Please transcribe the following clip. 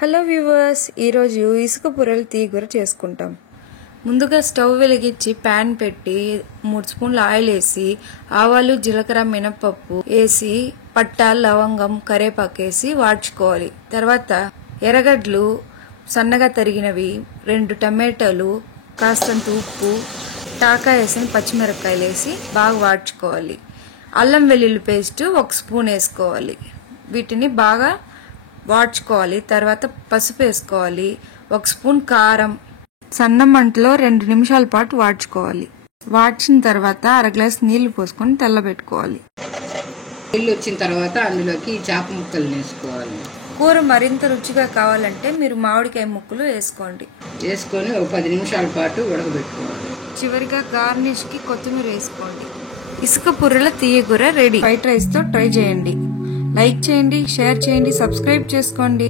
Hello viewers, ఈరోజు ఇసుక పుర్రెల తీగూర చేసుకుంటాం. ముందుగా స్టవ్ వెలిగించి ప్యాన్ పెట్టి 3 స్పూన్ల ఆయిల్ వేసి ఆవాలు, జీలకర్ర, మినపప్పు వేసి పట్ట, లవంగం, కరేపాకు వేసి వాడ్చుకోవాలి. తర్వాత ఎర్రగడ్డలు సన్నగా తరిగినవి, 2 టమాటాలు, కాస్తంత ఉప్పు, టాకా వేసిన పచ్చిమిరపకాయలు వేసి బాగా వాడ్చుకోవాలి. అల్లం వెల్లుల్లి పేస్ట్ 1 స్పూన్ వేసుకోవాలి. వీటిని బాగా వాడ్చుకోవాలి. తర్వాత పసుపు వేసుకోవాలి. 1 స్పూన్ కారం, సన్న మంటలో 2 నిమిషాల పాటు వాడ్చుకోవాలి. వాడ్చిన తర్వాత 1/2 గ్లాస్ నీళ్లు పోసుకొని తెల్లబెట్టుకోవాలి. నీళ్ళు వచ్చిన తర్వాత అందులోకి చేప ముక్కలు వేసుకోవాలి. కూర మరింత రుచిగా కావాలంటే మీరు మామిడికాయ ముక్కలు వేసుకోండి. వేసుకొని ఒక 10 నిమిషాల పాటు ఉడకబెట్టుకోవాలి. చివరిగా గార్నిష్ కి కొత్తిమీర వేసుకోండి. ఇసుక పుర్రెల తీయగూర రెడీ. ఫ్రైడ్ రైస్ తో ట్రై చేయండి. లైక్ చేయండి, షేర్ చేయండి, సబ్స్క్రైబ్ చేసుకోండి.